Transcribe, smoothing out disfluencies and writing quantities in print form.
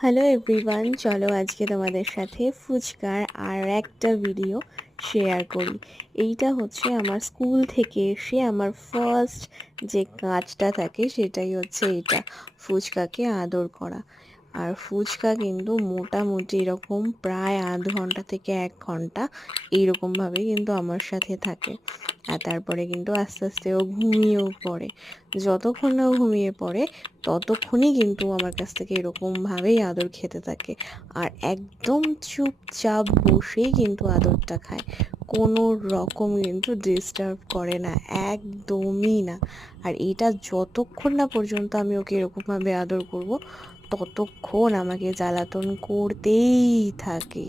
Hello everyone, চলো আজকে তোমাদের সাথে ফুচকার আর একটা ভিডিও শেয়ার করি। এইটা হচ্ছে আমার স্কুল থেকে এসে আমার ফার্স্ট যে কাজটা থাকে সেটাই হচ্ছে এইটা, ফুচকাকে আদর করা। আর ফুচকা কিন্তু মোটামুটি এরকম প্রায় আধ ঘন্টা থেকে 1 ঘন্টা এইরকমভাবে কিন্তু আমার সাথে থাকে। আর তারপরে কিন্তু আস্তে আস্তে ও ঘুমিয়েও পড়ে। যতক্ষণ না ও ঘুমিয়ে পড়ে ততক্ষণই কিন্তু আমার কাছ থেকে এরকমভাবেই আদর খেতে থাকে। আর একদম চুপচাপ বসেই কিন্তু আদরটা খায়, কোনো রকম কিন্তু ডিস্টার্ব করে না, একদমই না। আর এটা যতক্ষণ না পর্যন্ত আমি ওকে এরকমভাবে আদর করব ততক্ষণ আমাকে জ্বালাতন করতেই থাকে।